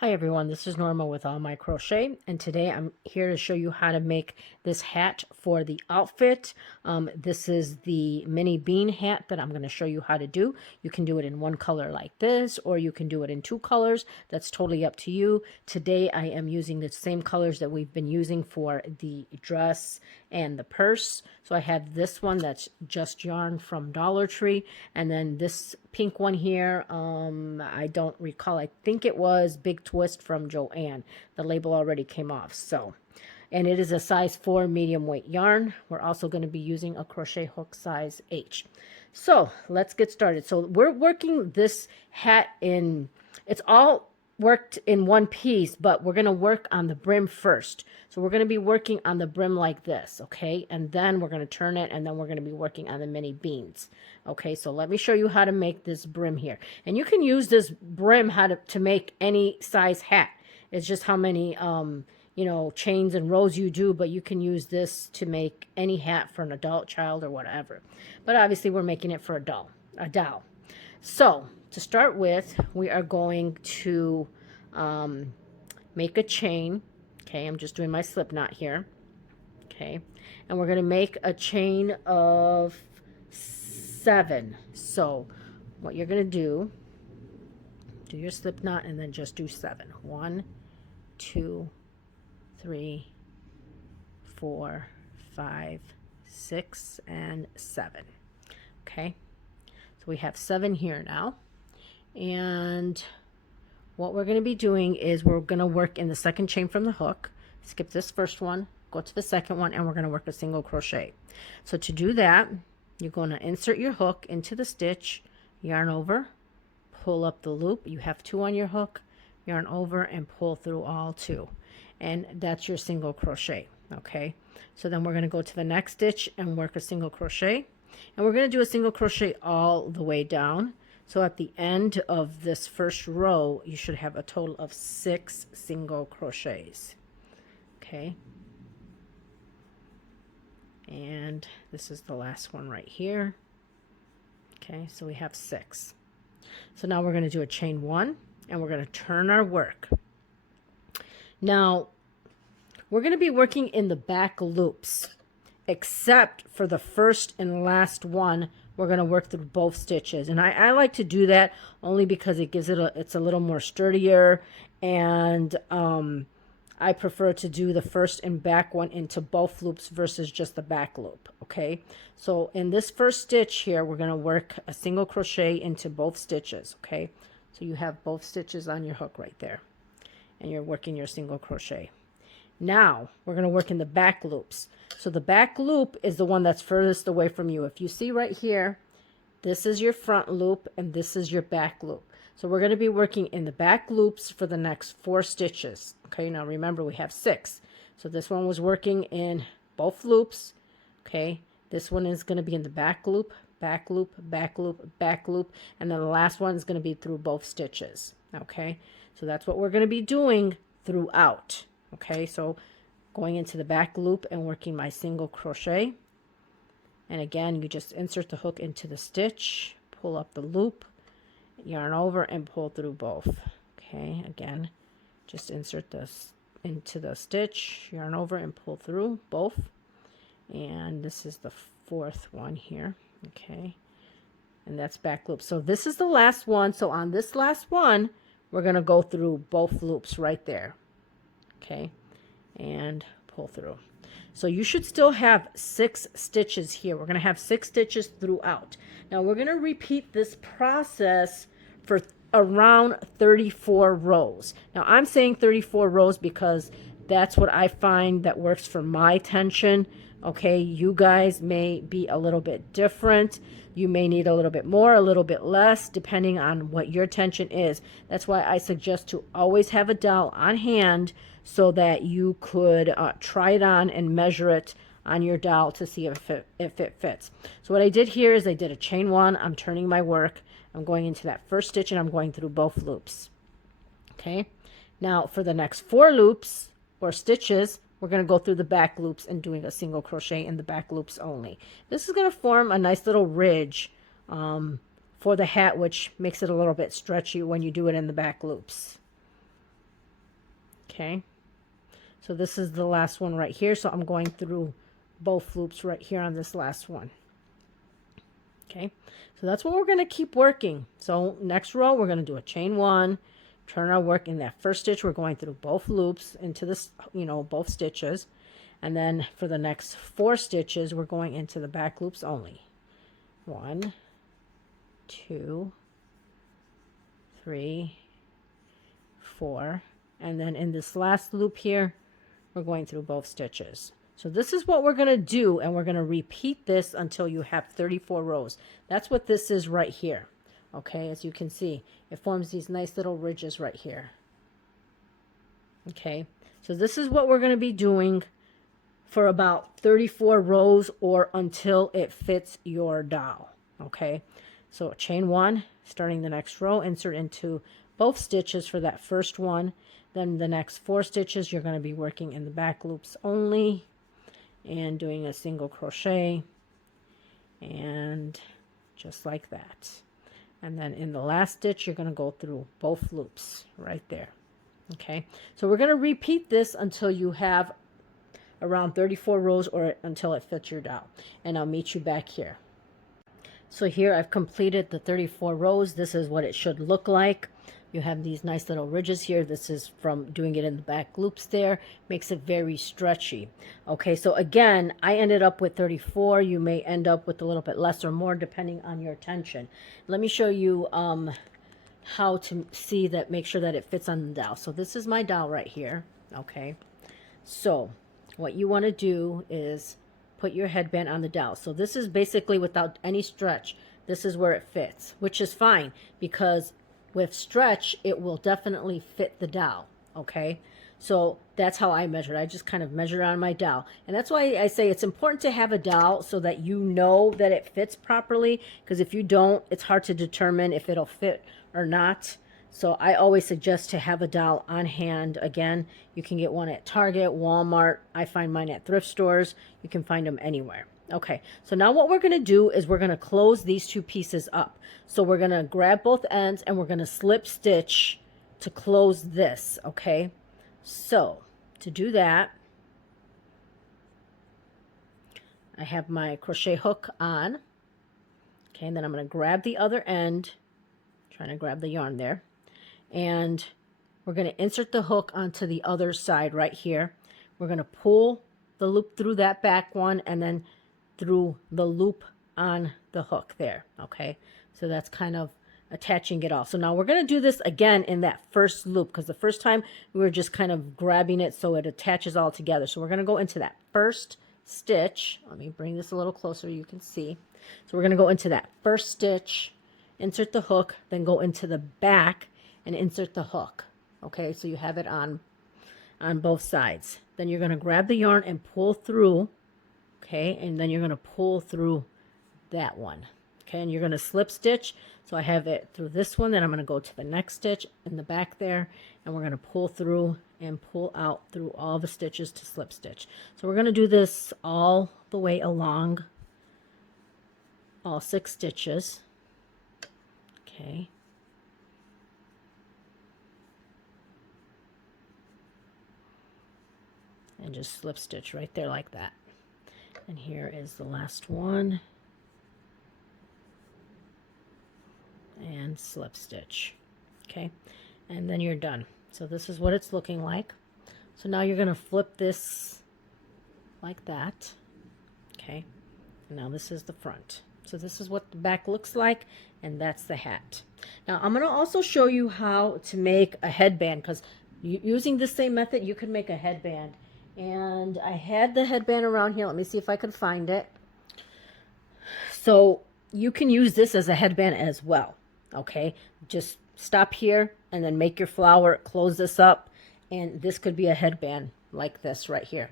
Hi everyone, this is Norma with All My Crochet, and today I'm here to show you how to make this hat for the outfit. This is the mini bean hat that I'm going to show you how to do. You can do it in one color like this, or you can do it in two colors. That's totally up to you. Today I am using the same colors that we've been using for the dress and the purse. So I have this one that's just yarn from Dollar Tree, and then this pink one here, I don't recall. I think it was Big Twist from Joanne. The label already came off. So, and it is a size 4 medium weight yarn. We're also going to be using a crochet hook size H. So let's get started. So we're working this hat in, it's all worked in one piece, but we're going to work on the brim first. So we're going to be working on the brim like this, okay? And then we're going to turn it, and then we're going to be working on the mini beans. Okay, so let me show you how to make this brim here. And you can use this brim to make any size hat. It's just how many chains and rows you do, but you can use this to make any hat for an adult, child, or whatever. But obviously we're making it for a doll. So to start with, we are going to make a chain. Okay, I'm just doing my slip knot here. Okay, and we're going to make a chain of 7. So what you're going to do your slip knot and then just do 7. 1, 2, 3, 4, 5, 6, and 7. Okay, so we have 7 here now. And what we're going to be doing is we're going to work in the second chain from the hook. Skip this first one, go to the second one, and we're going to work a single crochet. So to do that, you're going to insert your hook into the stitch, yarn over, pull up the loop. You have 2 on your hook, yarn over, and pull through all 2. And that's your single crochet. Okay, so then we're going to go to the next stitch and work a single crochet. And we're going to do a single crochet all the way down. So at the end of this first row, you should have a total of 6 single crochets. Okay. And this is the last one right here. Okay, so we have 6. So now we're going to do a chain 1, and we're going to turn our work. Now, we're going to be working in the back loops, except for the first and last one. We're going to work through both stitches, and I like to do that only because it gives it's a little more sturdier, and I prefer to do the first and back one into both loops versus just the back loop. Okay, so in this first stitch here, we're going to work a single crochet into both stitches. Okay, so you have both stitches on your hook right there, and you're working your single crochet. Now we're going to work in the back loops. So the back loop is the one that's furthest away from you. If you see right here, this is your front loop and this is your back loop. So we're going to be working in the back loops for the next 4 stitches. Okay, now remember we have 6. So this one was working in both loops. Okay, this one is going to be in the back loop, back loop, back loop, back loop, and then the last one is going to be through both stitches. Okay, so that's what we're going to be doing throughout. Okay, so going into the back loop and working my single crochet. And again, you just insert the hook into the stitch, pull up the loop, yarn over, and pull through both. Okay, again, just insert this into the stitch, yarn over, and pull through both. And this is the 4th one here. Okay, and that's back loop. So this is the last one. So on this last one, we're going to go through both loops right there. Okay, and pull through. So you should still have 6 stitches here. We're going to have 6 stitches throughout. Now we're going to repeat this process for around 34 rows. Now I'm saying 34 rows because that's what I find that works for my tension. Okay, you guys may be a little bit different. You may need a little bit more, a little bit less, depending on what your tension is. That's why I suggest to always have a dowel on hand so that you could try it on and measure it on your dowel to see if it fits. So what I did here is I did a chain 1. I'm turning my work. I'm going into that first stitch and I'm going through both loops. Okay, now for the next 4 loops or stitches, we're going to go through the back loops and doing a single crochet in the back loops only. This is going to form a nice little ridge for the hat, which makes it a little bit stretchy when you do it in the back loops. Okay, so this is the last one right here, so I'm going through both loops right here on this last one. Okay, so that's what we're going to keep working. So next row, we're going to do a chain one, turn our work. In that first stitch, we're going through both loops into this, you know, both stitches. And then for the next 4 stitches, we're going into the back loops only. 1, 2, 3, 4. And then in this last loop here, we're going through both stitches. So this is what we're going to do, and we're going to repeat this until you have 34 rows. That's what this is right here. Okay, as you can see, it forms these nice little ridges right here. Okay, so this is what we're going to be doing for about 34 rows or until it fits your doll. Okay, so chain one, starting the next row, insert into both stitches for that first one. Then the next 4 stitches, you're going to be working in the back loops only and doing a single crochet, and just like that. And then in the last stitch, you're going to go through both loops right there. Okay, so we're going to repeat this until you have around 34 rows or until it fits your doll, and I'll meet you back here. So here I've completed the 34 rows. This is what it should look like. You have these nice little ridges here. This is from doing it in the back loops there. Makes it very stretchy. Okay, so again, I ended up with 34. You may end up with a little bit less or more depending on your tension. Let me show you how to see that, make sure that it fits on the doll. So this is my doll right here. Okay, so what you want to do is put your headband on the dowel. So this is basically without any stretch. This is where it fits, which is fine because with stretch, it will definitely fit the dowel. Okay, so that's how I measured. I just kind of measured on my dowel. And that's why I say it's important to have a dowel so that you know that it fits properly, because if you don't, it's hard to determine if it'll fit or not. So I always suggest to have a dowel on hand. Again, you can get one at Target, Walmart. I find mine at thrift stores. You can find them anywhere. Okay, so now what we're going to do is we're going to close these 2 pieces up. So we're going to grab both ends and we're going to slip stitch to close this. Okay, so to do that, I have my crochet hook on. Okay, and then I'm going to grab the other end, trying to grab the yarn there, and we're going to insert the hook onto the other side right here. We're going to pull the loop through that back one and then through the loop on the hook there. Okay, so that's kind of attaching it all. So now we're going to do this again in that first loop, because the first time we were just kind of grabbing it so it attaches all together. So we're going to go into that first stitch. Let me bring this a little closer, you can see. So we're going to go into that first stitch, insert the hook, then go into the back and insert the hook. Okay, so you have it on both sides. Then you're going to grab the yarn and pull through. Okay, and then you're going to pull through that one. Okay, and you're going to slip stitch. So I have it through this one, then I'm going to go to the next stitch in the back there, and we're going to pull through and pull out through all the stitches to slip stitch. So we're going to do this all the way along all 6 stitches. Okay. And just slip stitch right there like that. And here is the last one. And slip stitch. Okay, and then you're done. So this is what it's looking like. So now you're going to flip this like that. Okay, and now this is the front. So this is what the back looks like, and that's the hat. Now I'm going to also show you how to make a headband, because using the same method you can make a headband. And I had the headband around here. Let me see if I can find it. So you can use this as a headband as well. Okay, just stop here and then make your flower, close this up, and this could be a headband like this right here.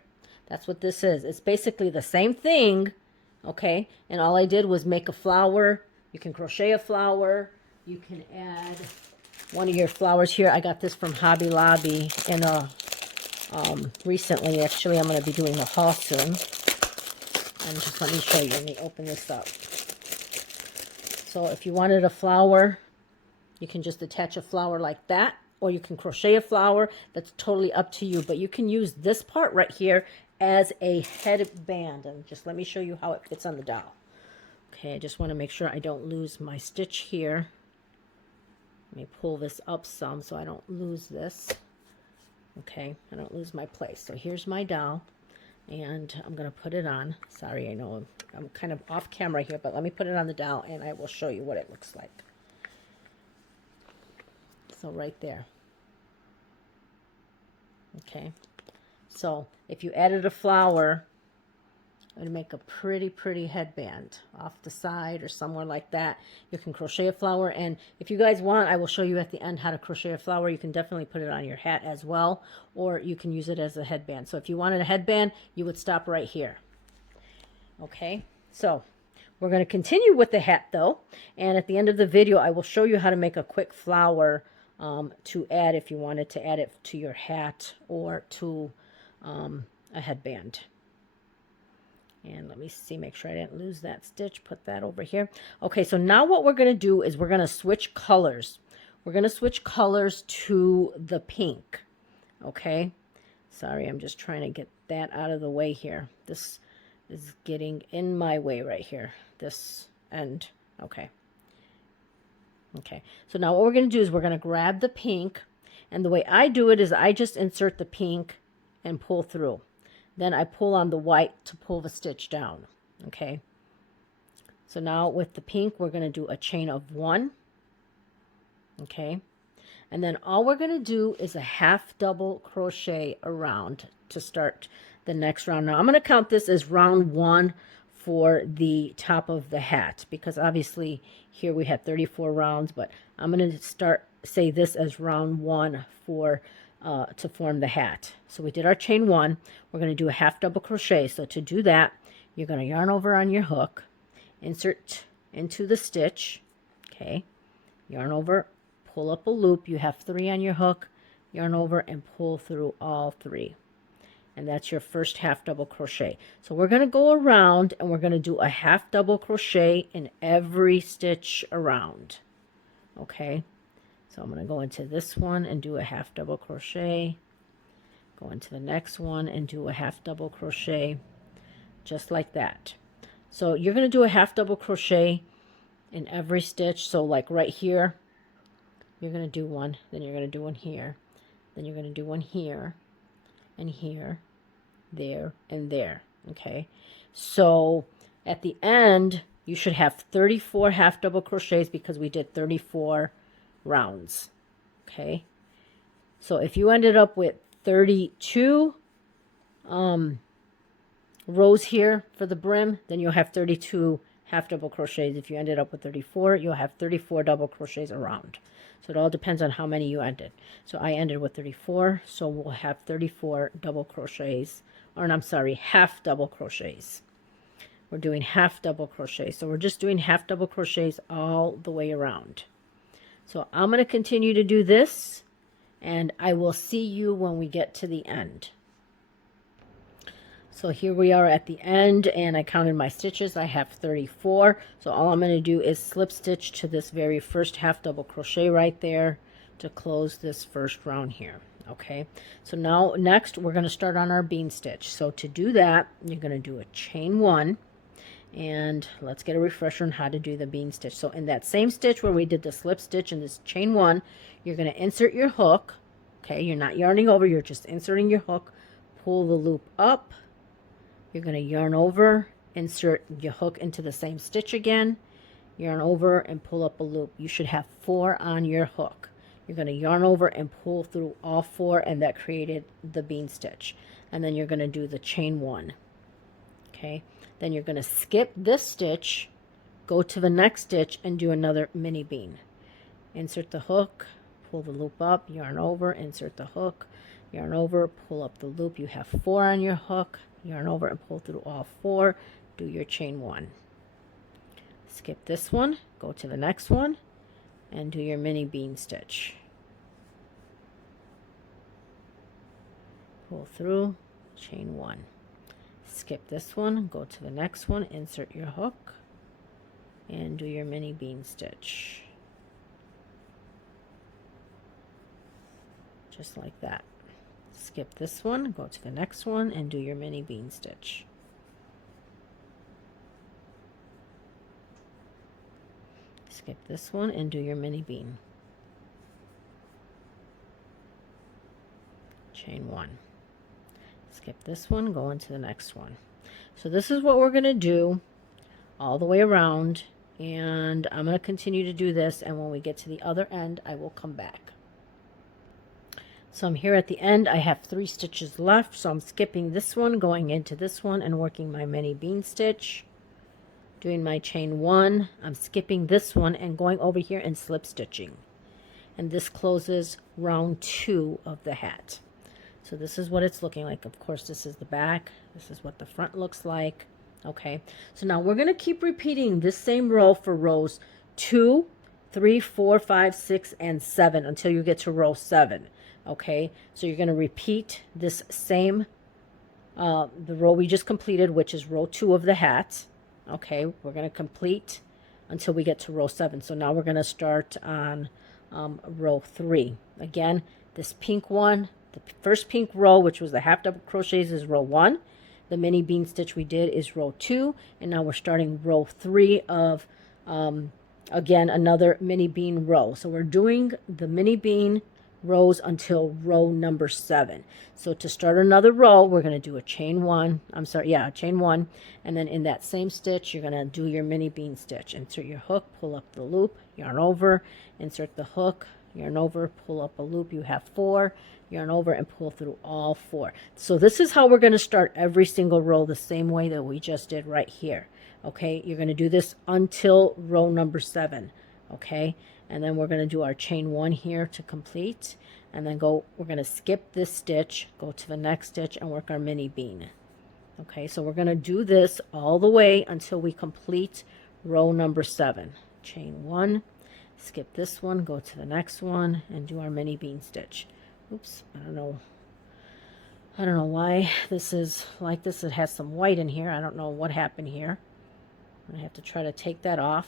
That's what this is. It's basically the same thing. Okay, and all I did was make a flower. You can crochet a flower. You can add one of your flowers here. I got this from Hobby Lobby in a recently. Actually, I'm going to be doing a haul soon. And just let me show you. Let me open this up. So if you wanted a flower, you can just attach a flower like that, or you can crochet a flower. That's totally up to you, but you can use this part right here as a headband. And just let me show you how it fits on the doll. Okay, I just want to make sure I don't lose my stitch here. Let me pull this up some so I don't lose this. Okay, I don't lose my place. So here's my doll, and I'm going to put it on. Sorry, I know I'm kind of off camera here, but let me put it on the doll and I will show you what it looks like. So right there. Okay, so if you added a flower, it would make a pretty headband off the side or somewhere like that. You can crochet a flower, and if you guys want, I will show you at the end how to crochet a flower. You can definitely put it on your hat as well, or you can use it as a headband. So if you wanted a headband, you would stop right here. Okay, so we're going to continue with the hat though, and at the end of the video I will show you how to make a quick flower to add if you wanted to add it to your hat or to a headband. And let me see, make sure I didn't lose that stitch. Put that over here. Okay, so now what we're going to do is we're going to switch colors. We're going to switch colors to the pink. Okay, sorry, I'm just trying to get that out of the way here. This is getting in my way right here. This end. Okay. Okay, so now what we're going to do is we're going to grab the pink. And the way I do it is I just insert the pink and pull through. Then I pull on the white to pull the stitch down. Okay. So now with the pink, we're going to do a chain of 1. Okay. And then all we're going to do is a half double crochet around to start the next round. Now I'm going to count this as round 1 for the top of the hat, because obviously here we had 34 rounds, but I'm going to say this as round 1 for to form the hat. So we did our chain 1. We're going to do a half double crochet. So to do that, you're going to yarn over on your hook, insert into the stitch. Okay, yarn over, pull up a loop. You have 3 on your hook, yarn over and pull through all 3. And that's your first half double crochet. So we're going to go around and we're going to do a half double crochet in every stitch around. Okay, so I'm going to go into this one and do a half double crochet, go into the next one and do a half double crochet, just like that. So you're going to do a half double crochet in every stitch. So like right here, you're going to do one, then you're going to do one here, then you're going to do one here, and here, there, and there. Okay, so at the end you should have 34 half double crochets because we did 34 rounds. Okay, so if you ended up with 32 rows here for the brim, then you'll have 32 half double crochets. If you ended up with 34, you'll have 34 double crochets around. So it all depends on how many you ended. So I ended with 34, so we'll have 34 double crochets, or I'm sorry, half double crochets. We're doing half double crochets, so we're just doing half double crochets all the way around. So I'm going to continue to do this, and I will see you when we get to the end. So here we are at the end, and I counted my stitches. I have 34. So all I'm going to do is slip stitch to this very first half double crochet right there to close this first round here. Okay, so now next we're going to start on our bean stitch. So to do that, you're going to do a chain 1, and let's get a refresher on how to do the bean stitch. So in that same stitch where we did the slip stitch in this chain 1, you're going to insert your hook. Okay, you're not yarning over, you're just inserting your hook, pull the loop up. You're going to yarn over, insert your hook into the same stitch again, yarn over and pull up a loop. You should have 4 on your hook. You're going to yarn over and pull through all 4, and that created the bean stitch. And then you're going to do the chain 1. Okay, then you're going to skip this stitch, go to the next stitch and do another mini bean. Insert the hook, pull the loop up, yarn over, insert the hook, yarn over, pull up the loop. You have 4 on your hook, yarn over and pull through all 4, do your chain 1. Skip this one, go to the next one and do your mini bean stitch. Pull through, chain 1. Skip this one, go to the next one, insert your hook and do your mini bean stitch. just like that. Skip this one, go to the next one, and do your mini bean stitch. Skip this one and do your mini bean. Chain one. Skip this one, go into the next one. So this is what we're going to do all the way around, and I'm going to continue to do this, and when we get to the other end I will come back. So I'm here at the end. I have 3 stitches left, so I'm skipping this one, going into this one, and working my mini bean stitch, doing my chain 1. I'm skipping this one and going over here and slip stitching, and this closes round 2 of the hat. So this is what it's looking like. Of course, this is the back. This is what the front looks like. Okay, so now we're going to keep repeating this same row for rows 2, 3, 4, 5, 6, and 7 until you get to row 7. Okay, so you're going to repeat this same, the row we just completed, which is row 2 of the hat. Okay, we're going to complete until we get to row 7. So now we're going to start on row 3. Again, this pink one, the first pink row, which was the half double crochets, is row 1. The mini bean stitch we did is row 2, and now we're starting row 3 of, again, another mini bean row. So we're doing the mini bean rows until row number 7. So to start another row, we're going to do a chain 1. Chain 1, and then in that same stitch, you're going to do your mini bean stitch. Insert your hook, pull up the loop, yarn over, insert the hook, yarn over, pull up a loop. You have 4. Yarn over and pull through all 4. So this is how we're going to start every single row, the same way that we just did right here. Okay, you're going to do this until row number 7. Okay, and then we're going to do our chain 1 here to complete, and then we're going to skip this stitch, go to the next stitch, and work our mini bean. Okay, so we're going to do this all the way until we complete row number 7. Chain 1, skip this one, go to the next one, and do our mini bean stitch. Oops, I don't know why this is like this. It has some white in here. I don't know what happened here. I have to try to take that off.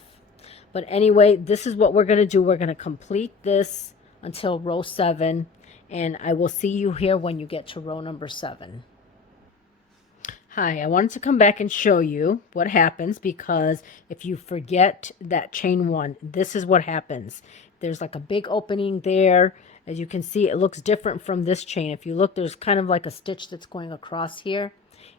But anyway, this is what we're going to do. We're going to complete this until row 7, and I will see you here when you get to row number 7. Hi, I wanted to come back and show you what happens, because if you forget that chain 1, this is what happens. There's like a big opening there. As you can see, it looks different from this chain. If you look, there's kind of like a stitch that's going across here.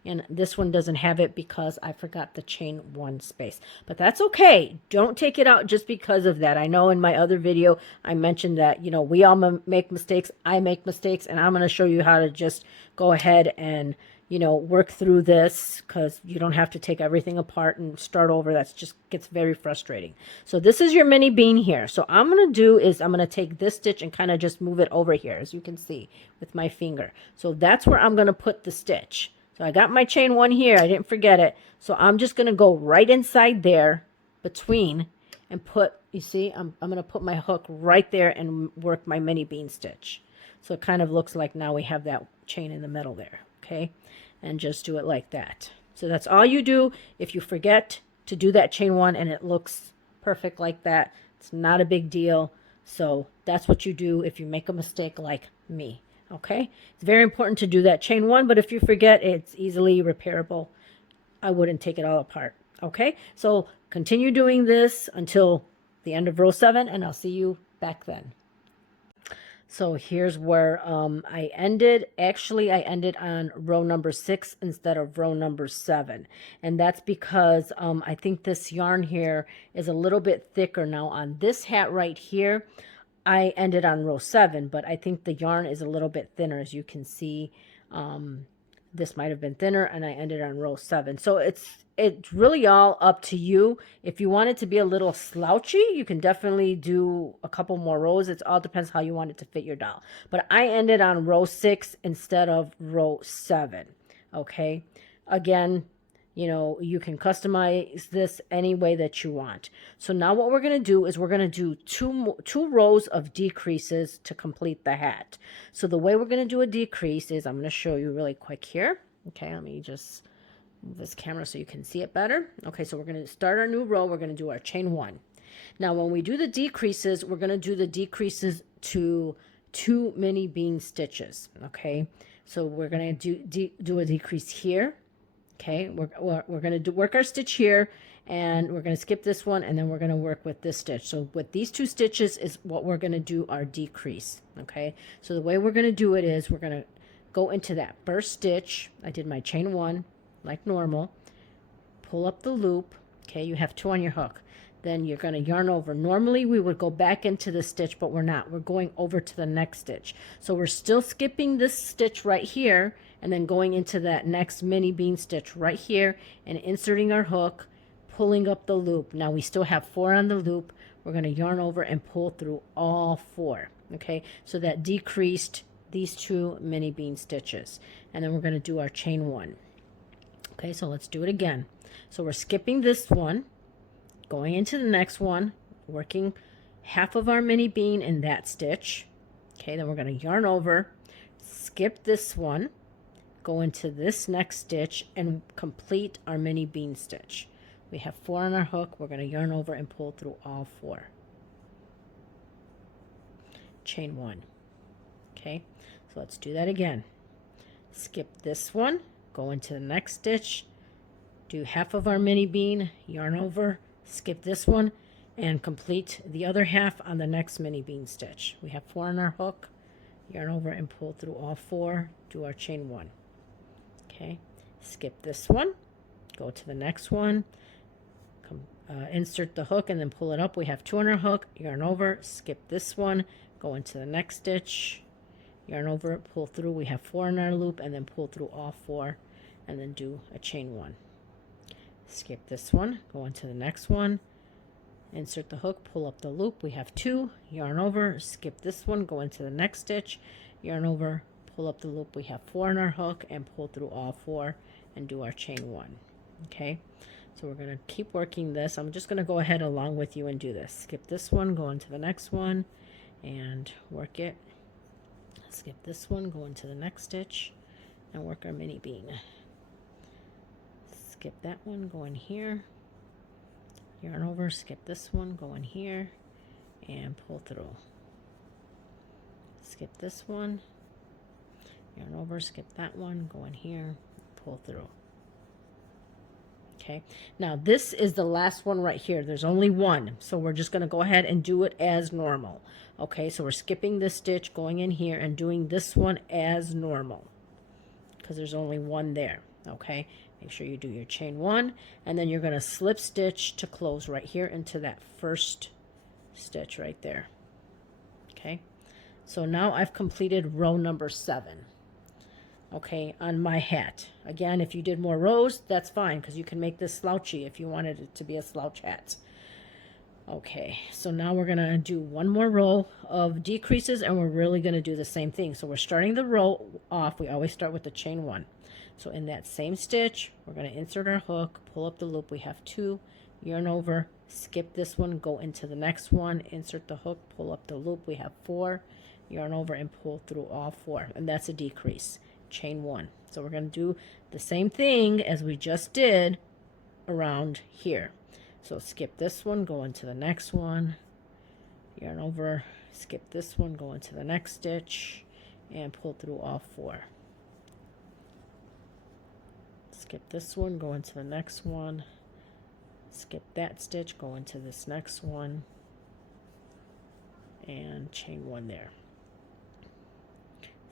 And this one doesn't have it because I forgot the chain 1 space. But that's okay. Don't take it out just because of that. I know in my other video, I mentioned that, you know, we all make mistakes. I make mistakes. And I'm going to show you how to just go ahead and, you know, work through this, because you don't have to take everything apart and start over. That's just gets very frustrating. So this is your mini bean here. So I'm going to do is I'm going to take this stitch and kind of just move it over here, as you can see with my finger. So that's where I'm going to put the stitch. So I got my chain 1 here. I didn't forget it. So I'm just going to go right inside there between and put, you see, I'm going to put my hook right there and work my mini bean stitch. So it kind of looks like now we have that chain in the middle there. Okay. And just do it like that. So that's all you do. If you forget to do that chain 1 and it looks perfect like that, it's not a big deal. So that's what you do if you make a mistake like me. Okay, it's very important to do that chain 1, but if you forget, it's easily repairable. I wouldn't take it all apart. Okay, so continue doing this until the end of row 7, and I'll see you back then. So here's where I ended. Actually, I ended on row number 6 instead of row number 7. And that's because I think this yarn here is a little bit thicker. Now on this hat right here, I ended on row 7, but I think the yarn is a little bit thinner. As you can see, this might have been thinner, and I ended on row 7. So it's really all up to you. If you want it to be a little slouchy, you can definitely do a couple more rows. It all depends how you want it to fit your doll. But I ended on row 6 instead of row 7. Okay, again, you know, you can customize this any way that you want. So now what we're going to do is we're going to do two rows of decreases to complete the hat. So the way we're going to do a decrease is, I'm going to show you really quick here. Okay, let me just move this camera so you can see it better. Okay, so we're going to start our new row. We're going to do our chain 1. Now when we do the decreases, we're going to do the decreases to 2 mini bean stitches. Okay, so we're going to do a decrease here. Okay, we're going to work our stitch here, and we're going to skip this one, and then we're going to work with this stitch. So with these 2 stitches is what we're going to do our decrease. Okay, so the way we're going to do it is we're going to go into that first stitch. I did my chain 1 like normal, pull up the loop. Okay, you have 2 on your hook. Then you're going to yarn over. Normally we would go back into the stitch, but we're not. We're going over to the next stitch. So we're still skipping this stitch right here, and then going into that next mini bean stitch right here and inserting our hook, pulling up the loop. Now we still have 4 on the loop. We're going to yarn over and pull through all 4. Okay, so that decreased these 2 mini bean stitches, and then we're going to do our chain 1. Okay, so let's do it again. So we're skipping this one, going into the next one, working half of our mini bean in that stitch. Okay, then we're going to yarn over, skip this one, go into this next stitch, and complete our mini bean stitch. We have 4 on our hook. We're going to yarn over and pull through all 4. Chain 1. Okay, so let's do that again. Skip this one, go into the next stitch, do half of our mini bean, yarn over, skip this one, and complete the other half on the next mini bean stitch. We have 4 on our hook, yarn over and pull through all 4, do our chain 1. Okay, skip this one, go to the next one, insert the hook and then pull it up. We have 2 on our hook, yarn over, skip this one, go into the next stitch, yarn over, pull through. We have 4 in our loop, and then pull through all 4, and then do a chain 1. Skip this one, go into the next one, insert the hook, pull up the loop. We have 2, yarn over, skip this one, go into the next stitch, yarn over, pull up the loop. We have 4 in our hook, and pull through all 4 and do our chain 1. Okay, so we're going to keep working this. I'm just going to go ahead along with you and do this. Skip this one, go into the next one and work it. Skip this one, go into the next stitch and work our mini bean. Skip that one, go in here, yarn over, skip this one, go in here and pull through. Skip this one, yarn over, skip that one, go in here, pull through. Okay, now this is the last one right here. There's only 1, so we're just going to go ahead and do it as normal. Okay, so we're skipping this stitch, going in here and doing this one as normal because there's only 1 there. Okay, make sure you do your chain 1, and then you're going to slip stitch to close right here into that first stitch right there. Okay, so now I've completed row number 7. Okay, on my hat. Again, if you did more rows, that's fine, because you can make this slouchy if you wanted it to be a slouch hat. Okay, so now we're going to do 1 more row of decreases, and we're really going to do the same thing. So we're starting the row off. We always start with the chain 1. So in that same stitch, we're going to insert our hook, pull up the loop. We have 2, yarn over, skip this one, go into the next one, insert the hook, pull up the loop. We have 4, yarn over and pull through all 4, and that's a decrease. Chain 1. So we're going to do the same thing as we just did around here. So skip this one, go into the next one, yarn over, skip this one, go into the next stitch and pull through all 4. Skip this one, go into the next one, skip that stitch, go into this next one and chain 1 there.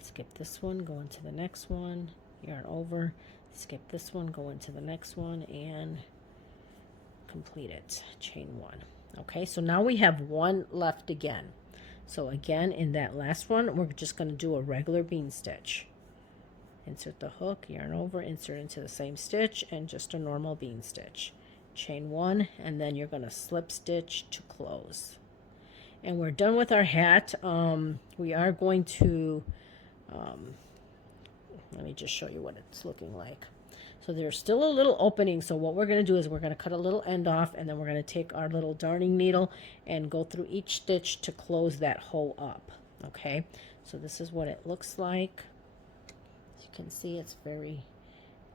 Skip this one, go into the next one, yarn over, skip this one, go into the next one and complete it. Chain 1. Okay, so now we have 1 left again. So again, in that last one, we're just going to do a regular bean stitch. Insert the hook, yarn over, insert into the same stitch and just a normal bean stitch. Chain 1, and then you're going to slip stitch to close. And we're done with our hat. We are going to let me just show you what it's looking like. So there's still a little opening, so what we're going to do is we're going to cut a little end off, and then we're going to take our little darning needle and go through each stitch to close that hole up. Okay, so this is what it looks like. As you can see, it's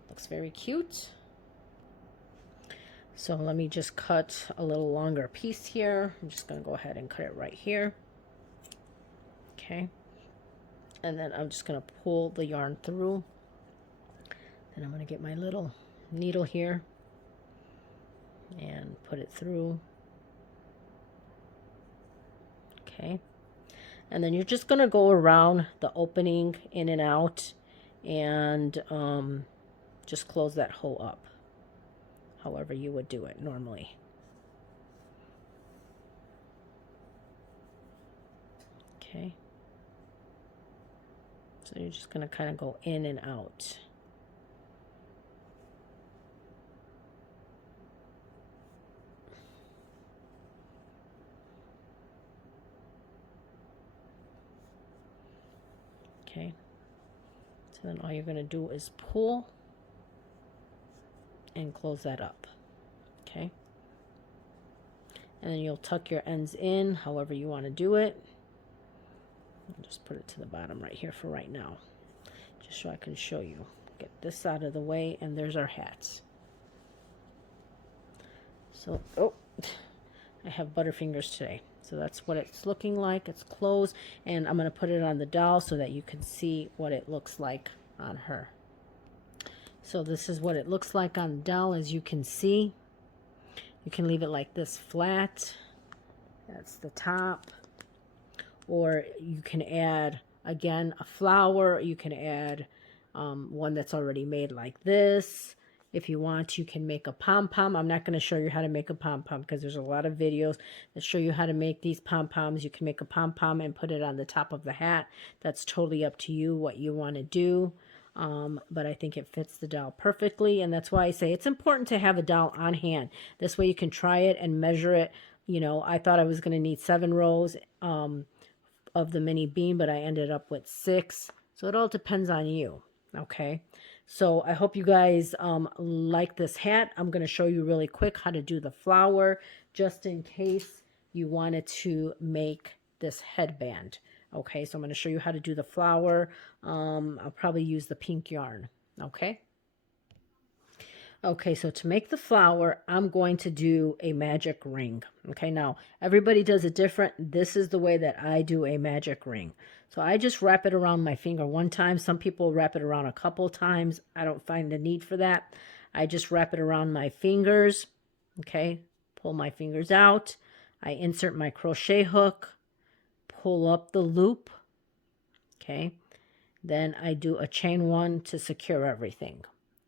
looks very cute. So let me just cut a little longer piece here. I'm just going to go ahead and cut it right here. Okay, And then I'm just going to pull the yarn through. Then I'm going to get my little needle here and put it through. Okay. And then you're just going to go around the opening in and out and just close that hole up however you would do it normally. Okay. So you're just going to kind of go in and out. Okay, so then all you're going to do is pull and close that up. Okay, and then you'll tuck your ends in however you want to do it. I'll just put it to the bottom right here for right now, just so I can show you. Get this out of the way, and there's our hats. So, oh, I have butterfingers today. So that's what it's looking like. It's closed, and I'm going to put it on the doll so that you can see what it looks like on her. So this is what it looks like on the doll, as you can see. You can leave it like this flat. That's the top. Or you can add, again, a flower. You can add one that's already made like this. If you want, you can make a pom-pom. I'm not going to show you how to make a pom-pom because there's a lot of videos that show you how to make these pom-poms. You can make a pom-pom and put it on the top of the hat. That's totally up to you what you want to do. But I think it fits the doll perfectly, and that's why I say it's important to have a doll on hand. This way you can try it and measure it. You know, I thought I was going to need 7 rows of the mini bean, but I ended up with 6. So it all depends on you. Okay, so I hope you guys like this hat. I'm going to show you really quick how to do the flower, just in case you wanted to make this headband. Okay, so I'm going to show you how to do the flower. I'll probably use the pink yarn. Okay. Okay, so to make the flower, I'm going to do a magic ring. Okay, now everybody does it different. This is the way that I do a magic ring. So I just wrap it around my finger one time. Some people wrap it around a couple times. I don't find the need for that. I just wrap it around my fingers. Okay, pull my fingers out. I insert my crochet hook, pull up the loop. Okay, then I do a chain 1 to secure everything.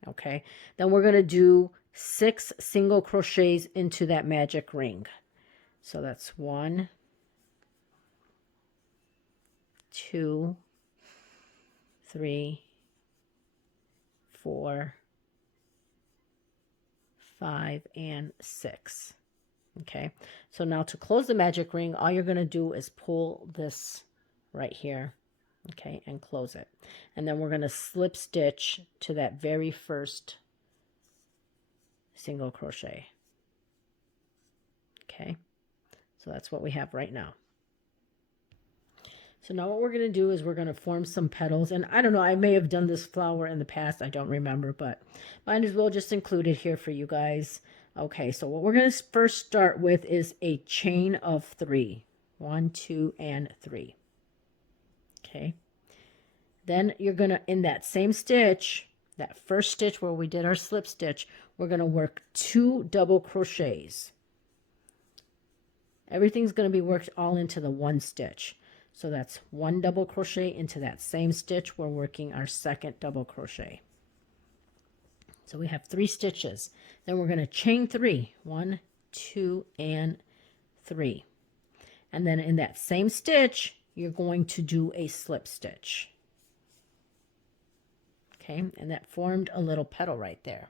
Okay, then we're going to do 6 single crochets into that magic ring. So that's 1, 2, 3, 4, 5, and 6. Okay, so now to close the magic ring, all you're going to do is pull this right here. Okay, and close it. And then we're going to slip stitch to that very first single crochet. Okay, so that's what we have right now. So now what we're going to do is we're going to form some petals. And I don't know, I may have done this flower in the past. I don't remember, but might as well just include it here for you guys. Okay, so what we're going to first start with is a chain of 3. 1, 2, and 3. Okay, then you're going to, in that same stitch, that first stitch where we did our slip stitch, we're going to work 2 double crochets. Everything's going to be worked all into the 1 stitch. So that's 1 double crochet into that same stitch. We're working our second double crochet. So we have 3 stitches. Then we're going to chain 3. 1, 2, and 3. And then in that same stitch, you're going to do a slip stitch. Okay, and that formed a little petal right there.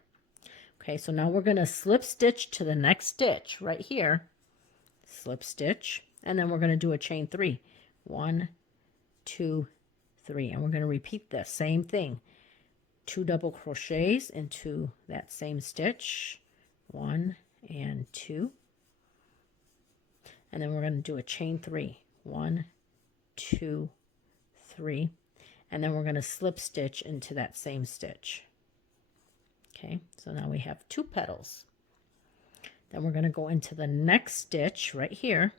Okay, so now we're going to slip stitch to the next stitch right here. Slip stitch, and then we're going to do a chain 3. 1, 2, 3. And we're going to repeat the same thing. 2 double crochets into that same stitch. 1 and 2. And then we're going to do a chain 3. 1, 2, 3, and then we're going to slip stitch into that same stitch. Okay, so now we have 2 petals. Then we're going to go into the next stitch right here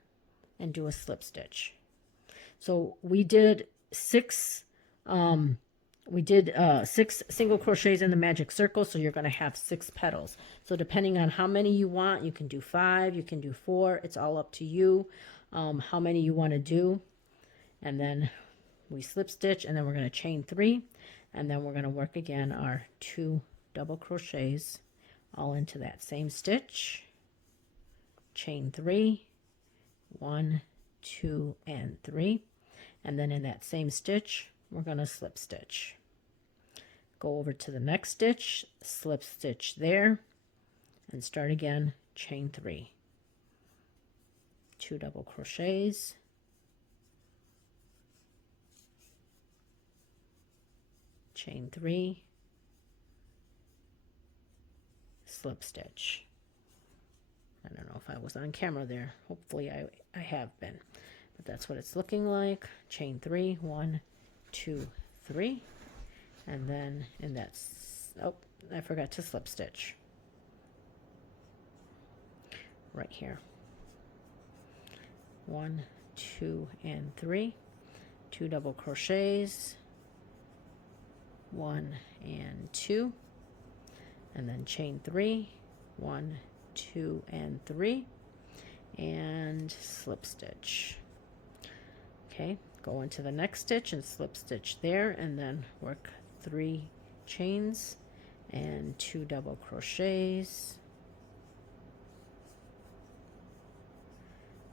and do a slip stitch. So we did 6 We did 6 single crochets in the magic circle, so you're going to have 6 petals. So depending on how many you want, you can do 5, you can do 4. It's all up to you how many you want to do. And then we slip stitch, and then we're going to chain 3, and then we're going to work again our 2 double crochets all into that same stitch. Chain 3, 1, 2, and 3, and then in that same stitch we're going to slip stitch. Go over to the next stitch, slip stitch there, and start again. Chain 3, 2 double crochets, chain 3, slip stitch. I don't know if I was on camera there. Hopefully I have been, but that's what it's looking like. Chain 3, 1, 2, 3, and then in that, oh, I forgot to slip stitch right here. 1, 2, and 3, 2 double crochets, 1 and 2, and then chain 3, 1, 2, and 3, and slip stitch. Okay, go into the next stitch and slip stitch there, and then work 3 chains and 2 double crochets,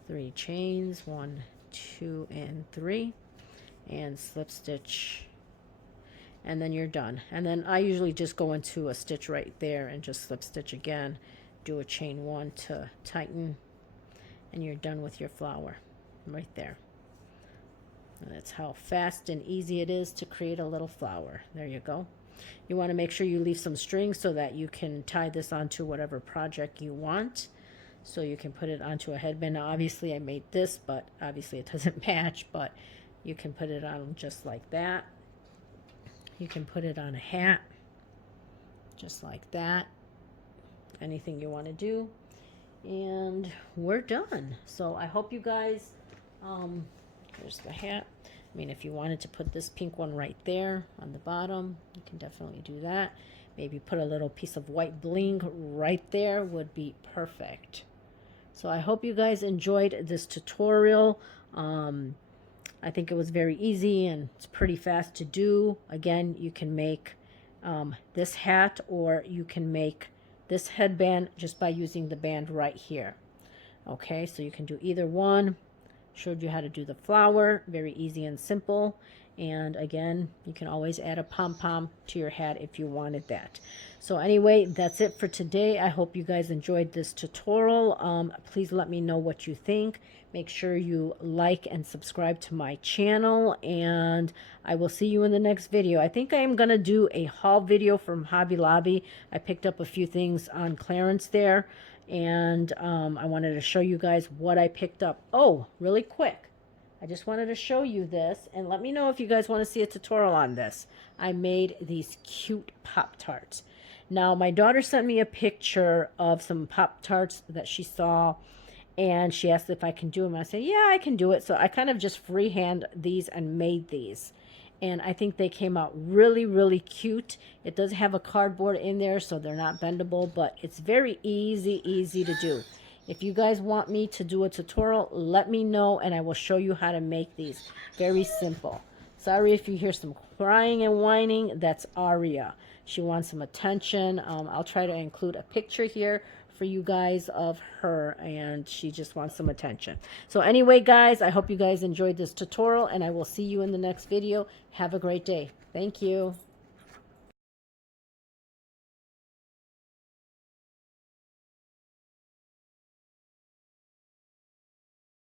3 chains, 1, 2, and 3, and slip stitch, and then you're done. And then I usually just go into a stitch right there and just slip stitch again, do a chain 1 to tighten, and you're done with your flower right there. And that's how fast and easy it is to create a little flower. There you go. You want to make sure you leave some string so that you can tie this onto whatever project you want. So you can put it onto a headband. Now obviously I made this, but obviously it doesn't match, but you can put it on just like that. You can put it on a hat just like that. Anything you want to do, and we're done. So I hope you guys, there's the hat. I mean, if you wanted to put this pink one right there on the bottom, you can definitely do that. Maybe put a little piece of white bling right there would be perfect. So I hope you guys enjoyed this tutorial. I think it was very easy and it's pretty fast to do. Again, you can make this hat, or you can make this headband just by using the band right here. Okay, so you can do either one. Showed you how to do the flower, very easy and simple. And again, you can always add a pom-pom to your hat if you wanted that. So anyway, that's it for today. I hope you guys enjoyed this tutorial. Please let me know what you think. Make sure you like and subscribe to my channel, and I will see you in the next video. I think I am going to do a haul video from Hobby Lobby. I picked up a few things on clearance there, and I wanted to show you guys what I picked up. Oh, really quick. I just wanted to show you this, and let me know if you guys want to see a tutorial on this. I made these cute Pop-Tarts. Now, my daughter sent me a picture of some Pop-Tarts that she saw, and she asked if I can do them. I said, yeah, I can do it. So I kind of just freehand these and made these. And I think they came out really, really cute. It does have a cardboard in there, so they're not bendable, but it's very easy to do. If you guys want me to do a tutorial, let me know, and I will show you how to make these. Very simple. Sorry if you hear some crying and whining. That's Aria. She wants some attention. I'll try to include a picture here for you guys of her, and she just wants some attention. So anyway, guys, I hope you guys enjoyed this tutorial, and I will see you in the next video. Have a great day. Thank you.